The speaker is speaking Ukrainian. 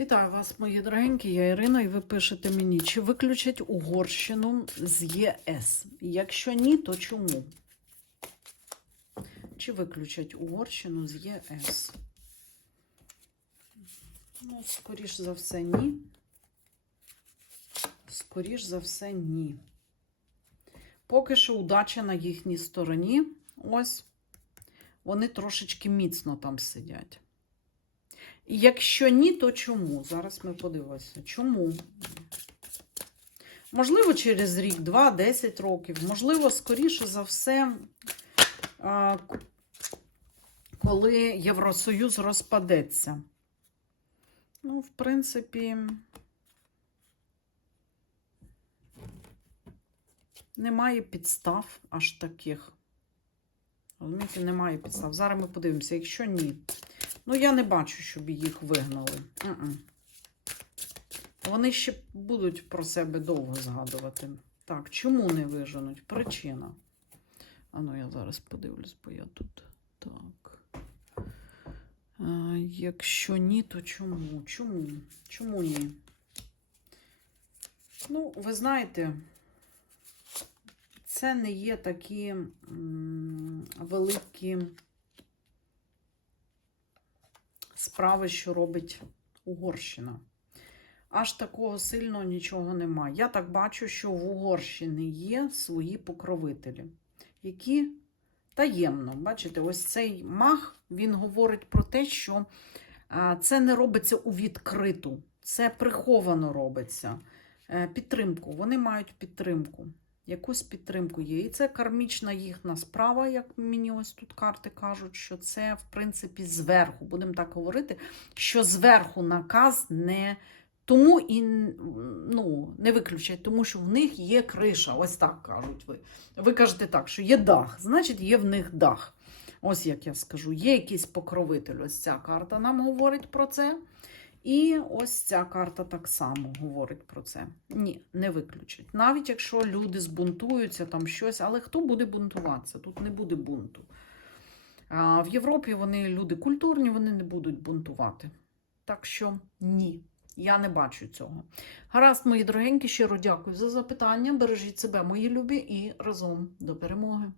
Вітаю вас, мої дорогенькі, я Ірина, і ви пишете мені, чи виключать Угорщину з ЄС? Якщо ні, то чому? Чи виключать Угорщину з ЄС? Ну, скоріш за все, ні. Скоріш за все, ні. Поки що удача на їхній стороні. Ось. Вони трошечки міцно там сидять. Якщо ні, то чому? Зараз ми подивимося. Чому? Можливо, через рік, два, 10 років. Можливо, скоріше за все, коли Євросоюз розпадеться. Ну, в принципі, немає підстав аж таких. Розумієте, немає підстав. Зараз ми подивимося, якщо ні. Ну, я не бачу, щоб їх вигнали. М-м. Вони ще будуть про себе довго згадувати. Так, чому не виженуть? Причина. А ну, я зараз подивлюсь, бо я тут. Так. А, якщо ні, то чому? Чому? Чому ні? Ну, ви знаєте, це не є такі м, великі справи, що робить Угорщина. Аж такого сильного нічого немає. Я так бачу, що в Угорщині є свої покровителі, які таємно, бачите, ось цей мах, він говорить про те, що це не робиться у відкриту, це приховано робиться. Е, Підтримку. Вони мають підтримку. Якусь підтримку є. І це кармічна їхня справа, як мені ось тут карти кажуть, що це, в принципі, зверху, будемо так говорити, що зверху наказ не тому і ну, не виключать, тому що в них є криша. Ось так кажуть ви. Ви кажете так, що є дах, значить, є в них дах. Ось як я скажу, є якийсь покровитель. Ось ця карта нам говорить про це. І ось ця карта так само говорить про це. Ні, не виключить. Навіть якщо люди збунтуються, там щось, але хто буде бунтуватися? Тут не буде бунту. А в Європі вони люди культурні, вони не будуть бунтувати. Так що ні, я не бачу цього. Гаразд, мої дорогенькі, щиро дякую за запитання. Бережіть себе, мої любі, і разом до перемоги.